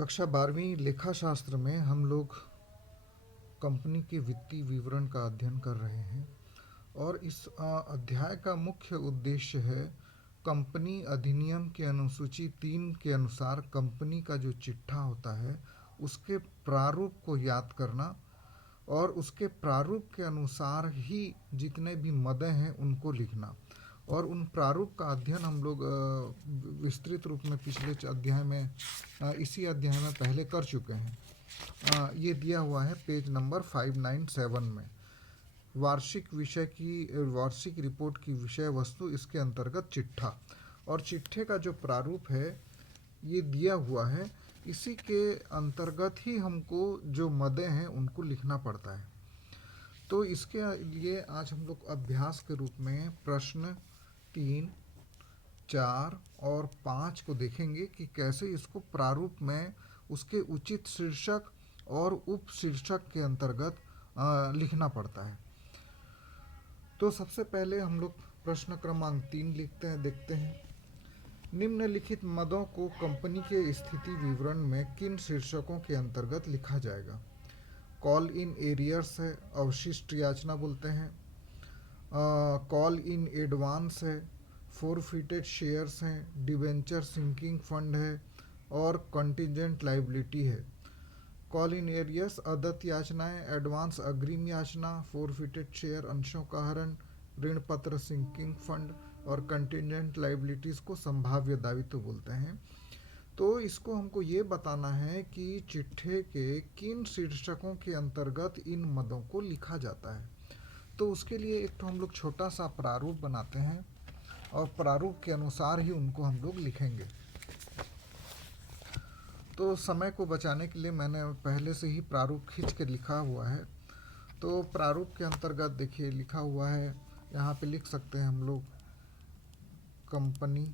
कक्षा 12वीं लेखा शास्त्र में हम लोग कंपनी के वित्तीय विवरण का अध्ययन कर रहे हैं और इस अध्याय का मुख्य उद्देश्य है कंपनी अधिनियम के अनुसूची 3 के अनुसार कंपनी का जो चिट्ठा होता है उसके प्रारूप को याद करना और उसके प्रारूप के अनुसार ही जितने भी मदें हैं उनको लिखना। और उन प्रारूप का अध्ययन हम लोग विस्तृत रूप में पिछले अध्याय में इसी अध्याय में पहले कर चुके हैं। ये दिया हुआ है पेज नंबर 597 में। वार्षिक रिपोर्ट की विषय वस्तु इसके अंतर्गत चिट्ठा और चिट्ठे का जो प्रारूप है ये दिया हुआ है। इसी के अंतर्गत ही हमको जो मदें हैं उनको लिखना पड़ता है। तो इसके लिए आज हम लोग अभ्यास के रूप में प्रश्न 3, 4 और 5 को देखेंगे कि कैसे इसको प्रारूप में उसके उचित शीर्षक और उप शीर्षक के अंतर्गत लिखना पड़ता है। तो सबसे पहले हम लोग प्रश्न क्रमांक 3 देखते हैं। निम्नलिखित मदों को कंपनी के स्थिति विवरण में किन शीर्षकों के अंतर्गत लिखा जाएगा? कॉल इन एरियर्स है, अवशिष्ट याचना बोलते हैं। कॉल इन एडवांस है, फोरफिटेड शेयर्स हैं, डिवेंचर सिंकिंग फंड है और कंटिजेंट लाइबिलिटी है। कॉल इन एरियर्स अदत्त याचनाएं, एडवांस अग्रिम याचना, फोरफिटेड शेयर अंशों का हरण, ऋण पत्र सिंकिंग फंड और कंटिजेंट लाइबिलिटीज़ को संभाव्य दायित्व बोलते हैं। तो इसको हमको ये बताना है कि चिट्ठे के किन शीर्षकों के अंतर्गत इन मदों को लिखा जाता है। तो उसके लिए एक तो हम लोग छोटा सा प्रारूप बनाते हैं और प्रारूप के अनुसार ही उनको हम लोग लिखेंगे। तो समय को बचाने के लिए मैंने पहले से ही प्रारूप खींच के लिखा हुआ है। तो प्रारूप के अंतर्गत देखिए लिखा हुआ है, यहाँ पे लिख सकते हैं हम लोग कंपनी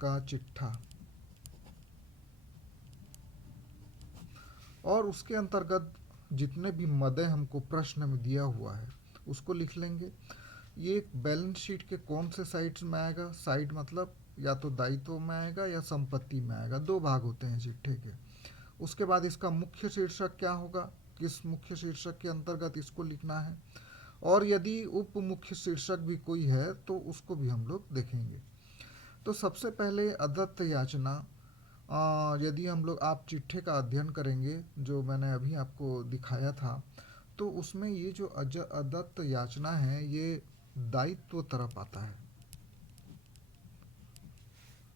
का चिट्ठा और उसके अंतर्गत जितने भी मदें हमको प्रश्न में दिया हुआ है उसको लिख लेंगे। ये बैलेंस शीट के कौन से साइड्स में आएगा? साइड मतलब या तो दायित्व में आएगा या संपत्ति में आएगा, 2 भाग होते हैं चिट्ठे के। उसके बाद इसका मुख्य शीर्षक क्या होगा, किस मुख्य शीर्षक के अंतर्गत इसको लिखना है, और यदि उप मुख्य शीर्षक भी कोई है तो उसको भी हम लोग देखेंगे। तो सबसे पहले अदत्त याचना, यदि हम लोग आप चिट्ठे का अध्ययन करेंगे जो मैंने अभी आपको दिखाया था तो उसमें ये जो अदत्त याचना है ये दायित्व तरफ आता है,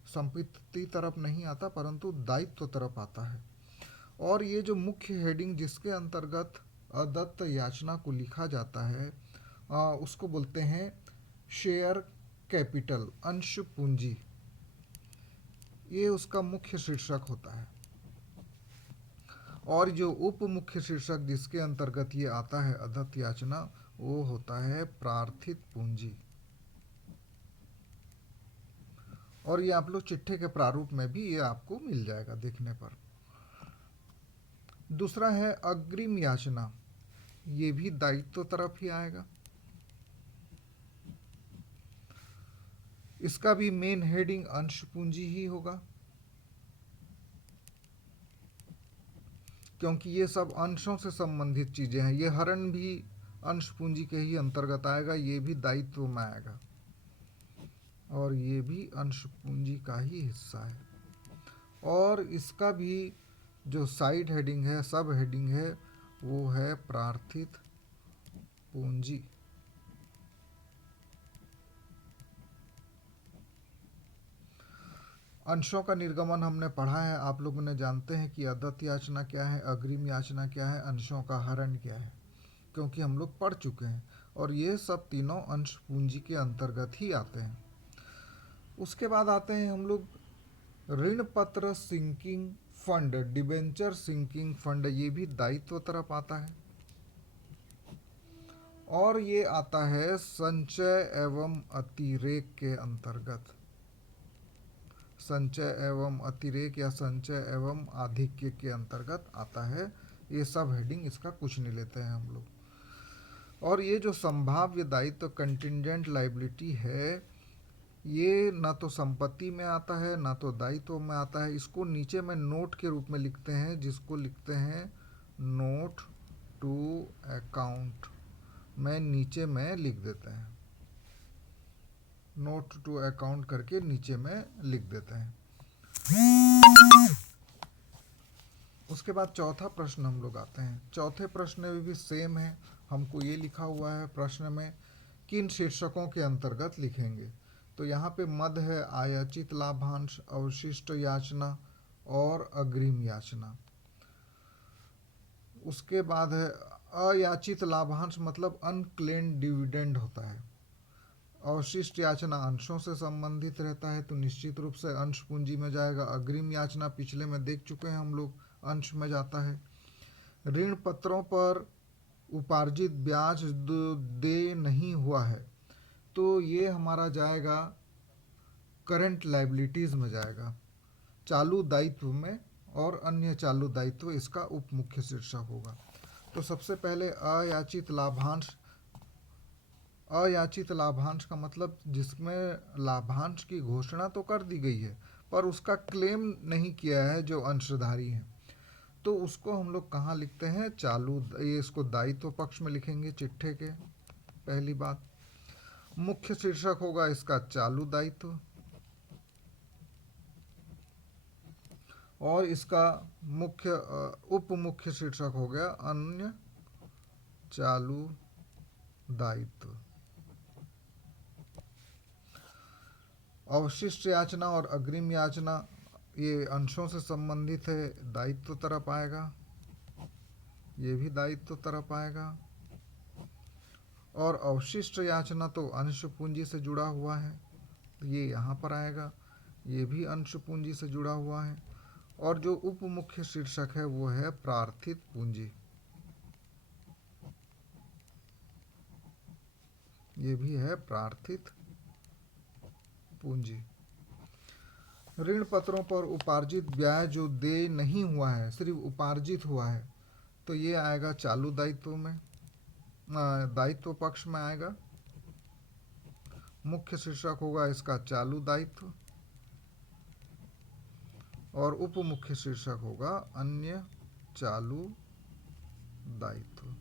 संपत्ति तरफ नहीं आता परंतु दायित्व तरफ आता है। और ये जो मुख्य हेडिंग जिसके अंतर्गत अदत्त याचना को लिखा जाता है उसको बोलते हैं शेयर कैपिटल, अंश पूंजी। ये उसका मुख्य शीर्षक होता है। और जो उप मुख्य शीर्षक जिसके अंतर्गत ये आता है अदत्त याचना वो होता है प्रार्थित पूंजी। और ये आप लोग चिट्ठे के प्रारूप में भी ये आपको मिल जाएगा देखने पर। दूसरा है अग्रिम याचना, ये भी दायित्व तरफ ही आएगा। इसका भी मेन हेडिंग अंश पूंजी ही होगा क्योंकि ये सब अंशों से संबंधित चीजें हैं। ये हरण भी अंश पूंजी के ही अंतर्गत आएगा, ये भी दायित्व में आएगा और ये भी अंश पूंजी का ही हिस्सा है। और इसका भी जो साइड हेडिंग है, सब हेडिंग है, वो है प्रार्थित पूंजी। अंशों का निर्गमन हमने पढ़ा है, आप लोगों ने जानते हैं कि अदत्त याचना क्या है, अग्रिम याचना क्या है, अंशों का हरण क्या है, क्योंकि हम लोग पढ़ चुके हैं। और ये सब तीनों अंश पूंजी के अंतर्गत ही आते हैं। उसके बाद आते हैं हम लोग ऋण पत्र sinking fund, debenture sinking fund, ये भी दायित्व तरफ आता है। और ये आता है संचय एवं अतिरेक के अंतर्गत। संचय एवं अतिरेक या संचय एवं आधिक्य के अंतर्गत आता है। ये सब हेडिंग इसका कुछ नहीं लेते हैं हम लोग। और ये जो संभाव्य दायित्व कंटिजेंट लाइबिलिटी है ये ना तो संपत्ति में आता है ना तो दायित्व में आता है। इसको नीचे में नोट के रूप में लिखते हैं, जिसको लिखते हैं नोट टू अकाउंट में नीचे में लिख देते हैं, नोट टू अकाउंट करके नीचे में लिख देते हैं। उसके बाद चौथा प्रश्न हम लोग आते हैं। चौथे प्रश्न में भी सेम है, हमको ये लिखा हुआ है प्रश्न में किन शीर्षकों के अंतर्गत लिखेंगे। तो यहाँ पे मद है, आयाचित लाभांश, अवशिष्ट याचना और अग्रिम याचना। उसके बाद है अयाचित लाभांश, मतलब अनक्लेम्ड डिविडेंड होता है। अवशिष्ट याचना अंशों से संबंधित रहता है, तो निश्चित रूप से अंश पूंजी में जाएगा। अग्रिम याचना पिछले में देख चुके हैं हम लोग, अंश में जाता है। ऋण पत्रों पर उपार्जित ब्याज दे नहीं हुआ है, तो ये हमारा जाएगा करंट लायबिलिटीज में जाएगा, चालू दायित्व में, और अन्य चालू दायित्व इसका उप मुख्य शीर्षक होगा। तो सबसे पहले अयाचित लाभांश। अयाचित लाभांश का मतलब जिसमें लाभांश की घोषणा तो कर दी गई है पर उसका क्लेम नहीं किया है जो अंशधारी है, तो उसको हम लोग कहाँ लिखते हैं, चालू, ये इसको दायित्व पक्ष में लिखेंगे चिट्ठे के। पहली बात, मुख्य शीर्षक होगा इसका चालू दायित्व, और इसका मुख्य उप मुख्य शीर्षक हो गया अन्य चालू दायित्व। अवशिष्ट याचना और अग्रिम याचना ये अंशों से संबंधित है, दायित्व तरफ आएगा, ये भी दायित्व तरफ आएगा। और अवशिष्ट याचना तो अंश पूंजी से जुड़ा हुआ है, ये यहाँ पर आएगा, ये भी अंश पूंजी से जुड़ा हुआ है। और जो उप मुख्य शीर्षक है वो है प्रार्थित पूंजी, ये भी है प्रार्थित पूंजी। ऋण पत्रों पर उपार्जित ब्याज जो दे नहीं हुआ है, सिर्फ उपार्जित हुआ है, तो ये आएगा चालू दायित्व में, दायित्व पक्ष में आएगा। मुख्य शीर्षक होगा इसका चालू दायित्व, और उप मुख्य शीर्षक होगा अन्य चालू दायित्व।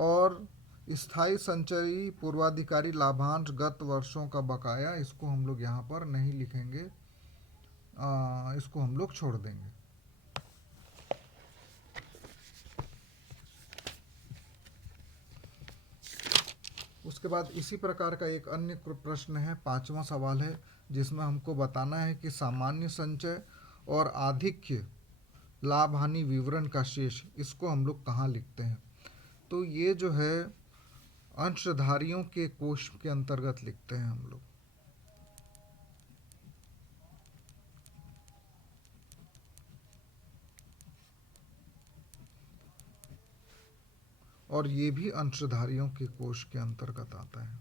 और स्थायी संचयी पूर्वाधिकारी लाभांश गत वर्षों का बकाया, इसको हम लोग यहाँ पर नहीं लिखेंगे, इसको हम लोग छोड़ देंगे। उसके बाद इसी प्रकार का एक अन्य प्रश्न है, पांचवा सवाल है, जिसमें हमको बताना है कि सामान्य संचय और आधिक्य लाभ हानि विवरण का शेष, इसको हम लोग कहाँ लिखते हैं। तो ये जो है अंशधारियों के कोष के अंतर्गत लिखते हैं हम लोग। और ये भी अंशधारियों के कोष के अंतर्गत आता है।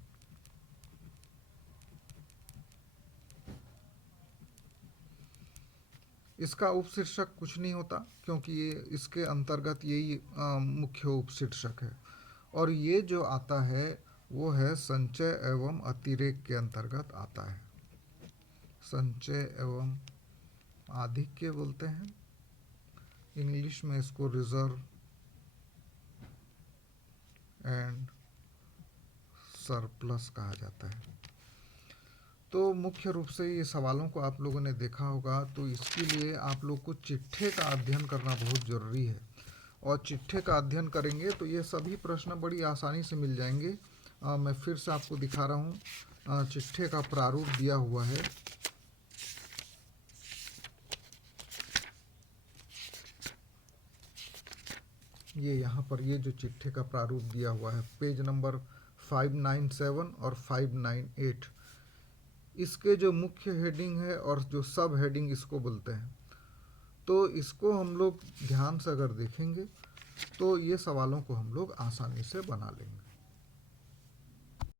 इसका उपशीर्षक कुछ नहीं होता, क्योंकि ये इसके अंतर्गत यही मुख्य उपशीर्षक है। और ये जो आता है वो है संचय एवं अतिरेक के अंतर्गत आता है। संचय एवं आधिक्य बोलते हैं, इंग्लिश में इसको रिजर्व एंड सरप्लस कहा जाता है। तो मुख्य रूप से ये सवालों को आप लोगों ने देखा होगा, तो इसके लिए आप लोग को चिट्ठे का अध्ययन करना बहुत ज़रूरी है। और चिट्ठे का अध्ययन करेंगे तो ये सभी प्रश्न बड़ी आसानी से मिल जाएंगे। मैं फिर से आपको दिखा रहा हूँ, चिट्ठे का प्रारूप दिया हुआ है। ये यहाँ पर ये जो चिट्ठे का प्रारूप दिया हुआ है, पेज नंबर 597 और 598, इसके जो मुख्य हेडिंग है और जो सब हेडिंग इसको बोलते हैं, तो इसको हम लोग ध्यान से अगर देखेंगे तो ये सवालों को हम लोग आसानी से बना लेंगे।